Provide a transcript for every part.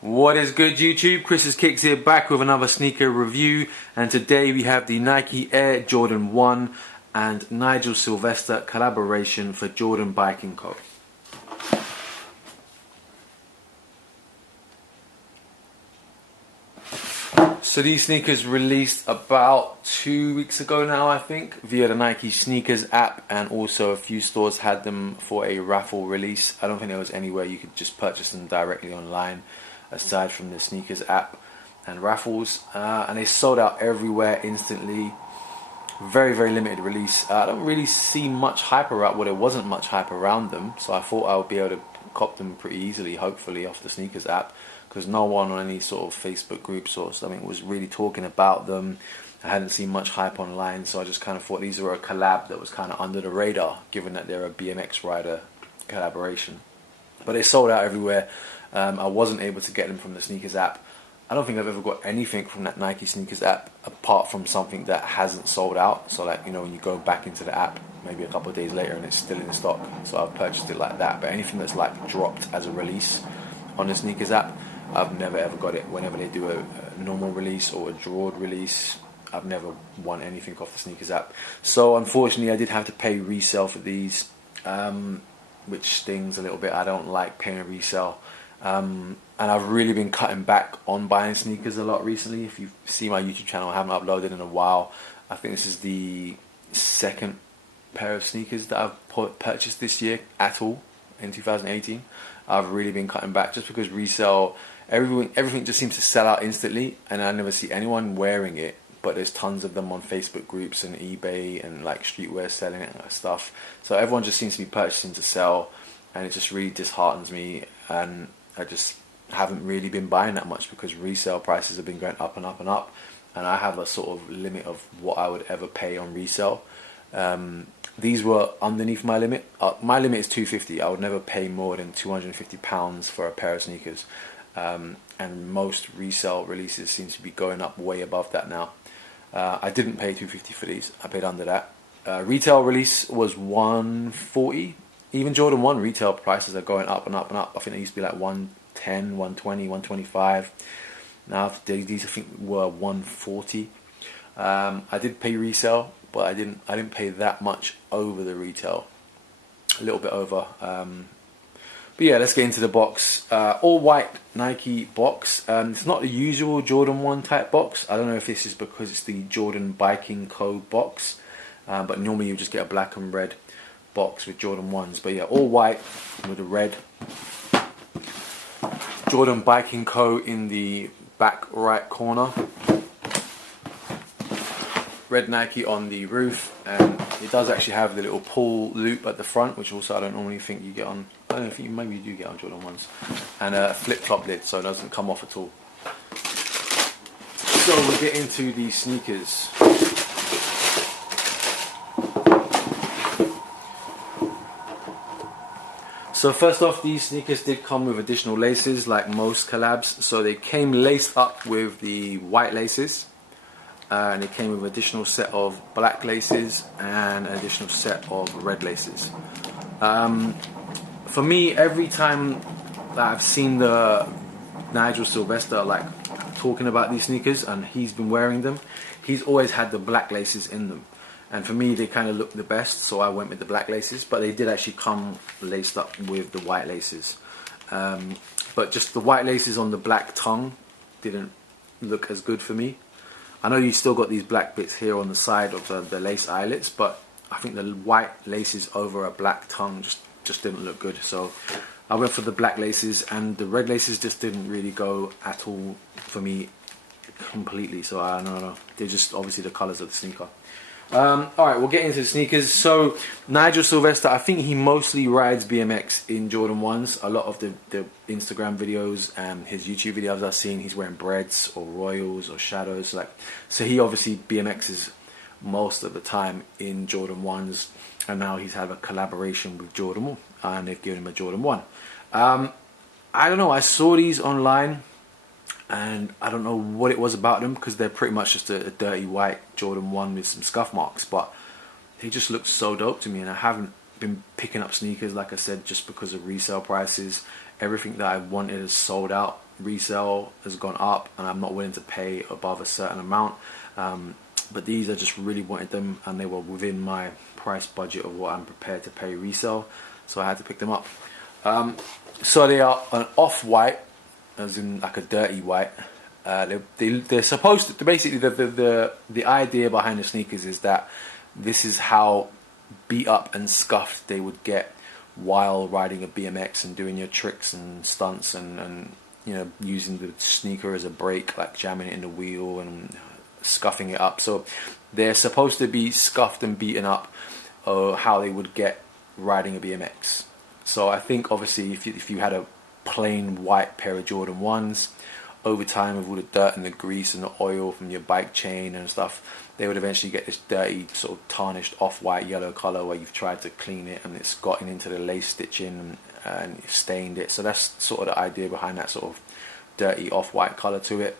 What is good, YouTube? Chris's Kicks here, back with another sneaker review, and today we have the Nike Air Jordan 1 and Nigel Sylvester collaboration for Jordan Biking Co. So these sneakers released about 2 weeks ago now, I think, via the Nike Sneakers app, and also a few stores had them for a raffle release. I don't think there was anywhere you could just purchase them directly online aside from the Sneakers app and raffles, and they sold out everywhere instantly. Very limited release. I don't really see much hype around, well, there wasn't much hype around them, so I thought I would be able to cop them pretty easily, hopefully, off the Sneakers app, because no one on any sort of Facebook groups or something was really talking about them. I hadn't seen much hype online, so I just kind of thought these were a collab that was kind of under the radar, given that they're a BMX rider collaboration. But they sold out everywhere. I wasn't able to get them from the Sneakers app. I don't think I've ever got anything from that Nike Sneakers app apart from something that hasn't sold out. So, like, you know, when you go back into the app maybe a couple of days later and it's still in stock, so I've purchased it like that. But anything that's like dropped as a release on the Sneakers app, I've never ever got it. Whenever they do a normal release or a drawed release, I've never won anything off the Sneakers app. So unfortunately I did have to pay resale for these, which stings a little bit. I don't like paying resale. And I've really been cutting back on buying sneakers a lot recently. If you see my YouTube channel, I haven't uploaded in a while. I think this is the second pair of sneakers that I've purchased this year at all in 2018. I've really been cutting back just because resale, everything just seems to sell out instantly, and I never see anyone wearing it. But there's tons of them on Facebook groups and eBay and like streetwear selling it and stuff. So everyone just seems to be purchasing to sell, and it just really disheartens me. And I just haven't really been buying that much because resale prices have been going up and up and up, and I have a sort of limit of what I would ever pay on resale. These were underneath my limit. My limit is $250. I would never pay more than £250 for a pair of sneakers, and most resale releases seem to be going up way above that now. I didn't pay $250 for these. I paid under that. Retail release was $140. Even Jordan 1 retail prices are going up and up and up. I think they used to be like 110, 120, 125. Now these I think were 140. I did pay resale, but I didn't pay that much over the retail. A little bit over. But yeah, let's get into the box. All white Nike box. It's not the usual Jordan 1 type box. I don't know if this is because it's the Jordan Biking Co box, but normally you just get a black and red box with Jordan 1s. But yeah, all white with a red. Jordan Biking Co in the back right corner. Red Nike on the roof, and it does actually have the little pull loop at the front, which also I don't normally think you get on. I don't know if maybe you do get on Jordan 1s, and a flip-flop lid, so it doesn't come off at all. So we'll get into the sneakers. So first off, these sneakers did come with additional laces, like most collabs. So they came laced up with the white laces, and it came with an additional set of black laces and an additional set of red laces. For me, every time that I've seen the Nigel Sylvester like talking about these sneakers and he's been wearing them, he's always had the black laces in them. And for me, they kind of look the best, so I went with the black laces. But they did actually come laced up with the white laces. But just the white laces on the black tongue didn't look as good for me. I know you still got these black bits here on the side of the lace eyelets, but I think the white laces over a black tongue just didn't look good. So I went for the black laces, and the red laces just didn't really go at all for me completely. So I don't know. They're just obviously the colors of the sneaker. Alright, we'll get into the sneakers. So Nigel Sylvester, I think he mostly rides BMX in Jordan 1s. A lot of the Instagram videos and his YouTube videos I've seen, he's wearing Breads or Royals or Shadows, so he obviously BMXs most of the time in Jordan 1s, and now he's had a collaboration with Jordan 1 and they've given him a Jordan 1. I don't know, I saw these online and I don't know what it was about them, because they're pretty much just a dirty white Jordan 1 with some scuff marks, but they just looked so dope to me. And I haven't been picking up sneakers, like I said, just because of resale prices. everything that I wanted is sold out. Resale has gone up, and I'm not willing to pay above a certain amount. But these, I just really wanted them, and they were within my price budget of what I'm prepared to pay resale, so I had to pick them up. So they are an off-white, as in like a dirty white. They're supposed to, basically, the idea behind the sneakers is that this is how beat up and scuffed they would get while riding a BMX and doing your tricks and stunts, and you know, using the sneaker as a brake, like jamming it in the wheel and scuffing it up. So they're supposed to be scuffed and beaten up, how they would get riding a BMX. So I think obviously if you had a plain white pair of Jordan 1s, over time with all the dirt and the grease and the oil from your bike chain and stuff, they would eventually get this dirty sort of tarnished off-white yellow color where you've tried to clean it and it's gotten into the lace stitching and stained it. So that's sort of the idea behind that sort of dirty off-white color to it.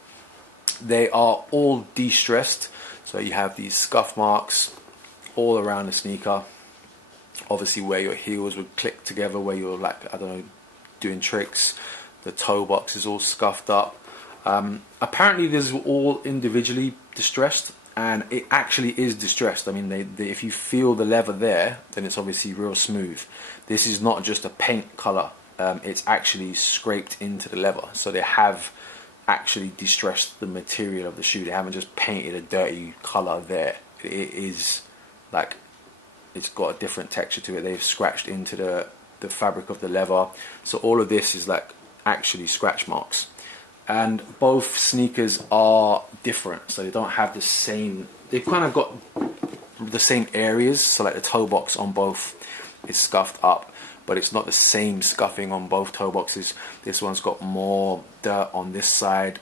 They are all de-stressed, so you have these scuff marks all around the sneaker, obviously where your heels would click together, where you're, like, I don't know, doing tricks. The toe box is all scuffed up. Apparently this is all individually distressed, and it actually is distressed. I mean, if you feel the leather there, then it's obviously real smooth. This is not just a paint color, it's actually scraped into the leather, so they have actually distressed the material of the shoe. They haven't just painted a dirty color there. It is like, it's got a different texture to it. They've scratched into the fabric of the leather, so all of this is like actually scratch marks. And both sneakers are different, so they don't have the same, they've kind of got the same areas. So like the toe box on both is scuffed up, but it's not the same scuffing on both toe boxes. This one's got more dirt on this side,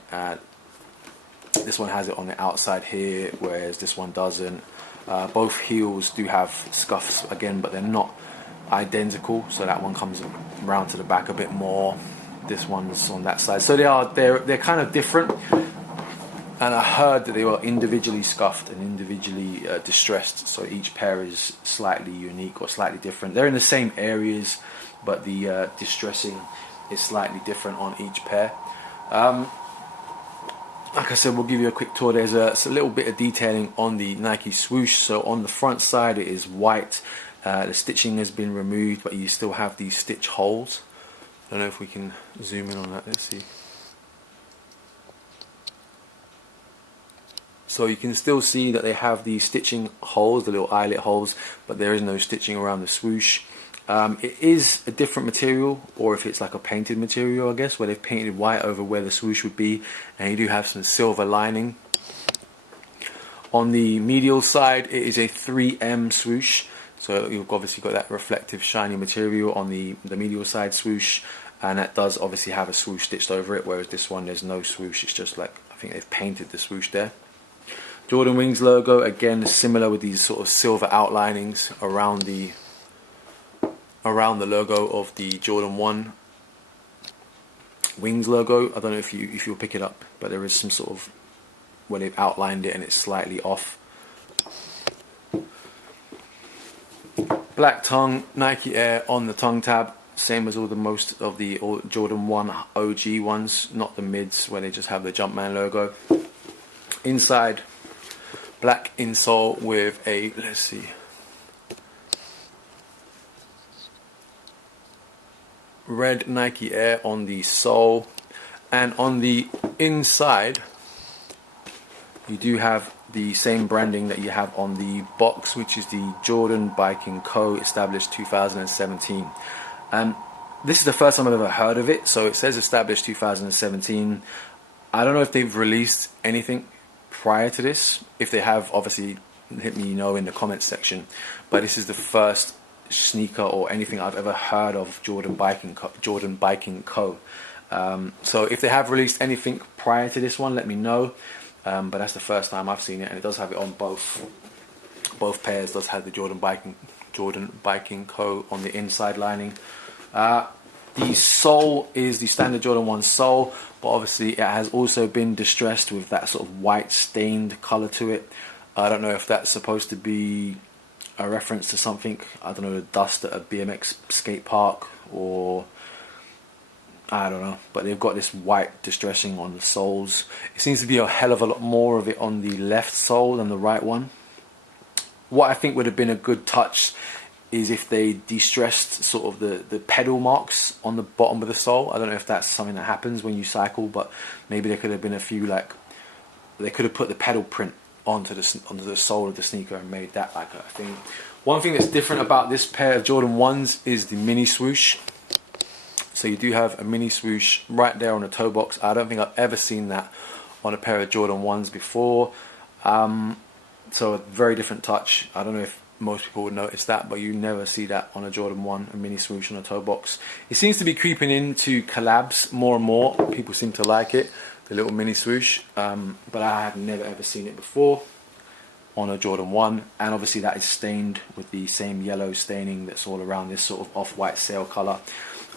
this one has it on the outside here, whereas this one doesn't. Both heels do have scuffs again, but they're not identical, so that one comes around to the back a bit more, this one's on that side. So they're kind of different, and I heard that they were individually scuffed and individually distressed, so each pair is slightly unique or slightly different. They're in the same areas, but the distressing is slightly different on each pair. Like I said, we'll give you a quick tour. There's a little bit of detailing on the Nike Swoosh. So on the front side it is white, the stitching has been removed, but you still have these stitch holes. I don't know if we can zoom in on that, let's see. So you can still see that they have these stitching holes, the little eyelet holes, but there is no stitching around the swoosh. It is a different material, or if it's like a painted material, I guess, where they've painted white over where the swoosh would be, and you do have some silver lining. On the medial side, it is a 3M swoosh, so you've obviously got that reflective shiny material on the medial side swoosh, and that does obviously have a swoosh stitched over it, whereas this one there's no swoosh, it's just like, I think they've painted the swoosh there. Jordan Wings logo, again similar with these sort of silver outlinings around the logo of the Jordan 1 Wings logo. I don't know if you'll pick it up, but there is some sort of where they've outlined it and it's slightly off. Black tongue, Nike Air on the tongue tab, same as most of the Jordan 1 OG ones, not the mids where they just have the Jumpman logo. Inside, black insole with a, let's see, red Nike Air on the sole, and on the inside you do have the same branding that you have on the box, which is the Jordan Biking Co. established 2017. This is the first time I've ever heard of it, so it says established 2017. I don't know if they've released anything prior to this. If they have, obviously let me know in the comments section, but this is the first sneaker or anything I've ever heard of Jordan Biking Co. So if they have released anything prior to this one, let me know, but that's the first time I've seen it, and it does have it on both pairs. Does have the Jordan Biking Co. on the inside lining. The sole is the standard Jordan 1 sole, but obviously it has also been distressed with that sort of white stained color to it. I don't know if that's supposed to be a reference to something, I don't know, the dust at a BMX skate park, or I don't know, but they've got this white distressing on the soles. It seems to be a hell of a lot more of it on the left sole than the right one. What I think would have been a good touch is if they distressed sort of the pedal marks on the bottom of the sole. I don't know if that's something that happens when you cycle, but maybe there could have been a few, like, they could have put the pedal print onto the sole of the sneaker and made that like a thing. One thing that's different about this pair of Jordan 1s is the mini swoosh. So you do have a mini swoosh right there on the toe box. I don't think I've ever seen that on a pair of Jordan 1s before. So a very different touch. I don't know if most people would notice that, but you never see that on a Jordan 1, a mini swoosh on a toe box. It seems to be creeping into collabs more and more. People seem to like it, the little mini swoosh, but I have never ever seen it before on a Jordan 1, and obviously that is stained with the same yellow staining that's all around this sort of off-white sail color.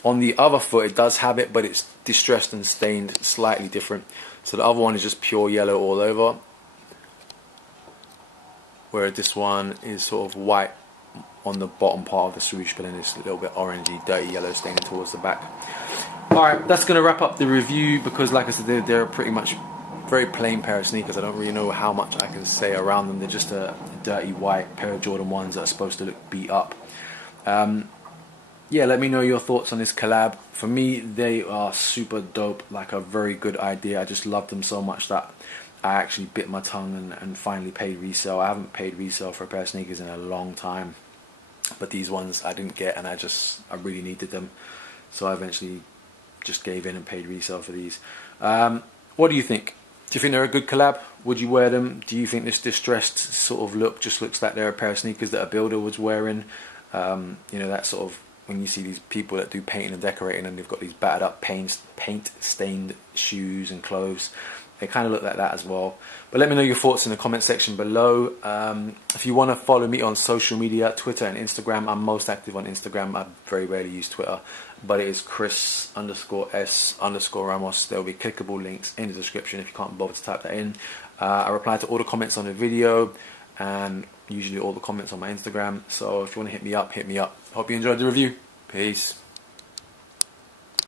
On the other foot it does have it, but it's distressed and stained slightly different. So the other one is just pure yellow all over, whereas this one is sort of white on the bottom part of the swoosh, but then it's a little bit orangey, dirty yellow staining towards the back. Alright, that's going to wrap up the review, because like I said, they're pretty much very plain pair of sneakers. I don't really know how much I can say around them. They're just a dirty white pair of Jordan 1s that are supposed to look beat up. Yeah, let me know your thoughts on this collab. For me, they are super dope, like a very good idea. I just love them so much that I actually bit my tongue and finally paid resale. I haven't paid resale for a pair of sneakers in a long time, but these ones I didn't get, and I really needed them, so I eventually just gave in and paid resale for these. What do you think? Do you think they're a good collab? Would you wear them? Do you think this distressed sort of look just looks like they're a pair of sneakers that a builder was wearing? You know, that sort of, when you see these people that do painting and decorating and they've got these battered up paint stained shoes and clothes, they kind of look like that as well. But let me know your thoughts in the comment section below. If you want to follow me on social media, Twitter and Instagram, I'm most active on Instagram. I very rarely use Twitter, but it is Chris_S_Ramos. There will be clickable links in the description if you can't bother to type that in. I reply to all the comments on the video and usually all the comments on my Instagram. So if you want to hit me up, hit me up. Hope you enjoyed the review. Peace.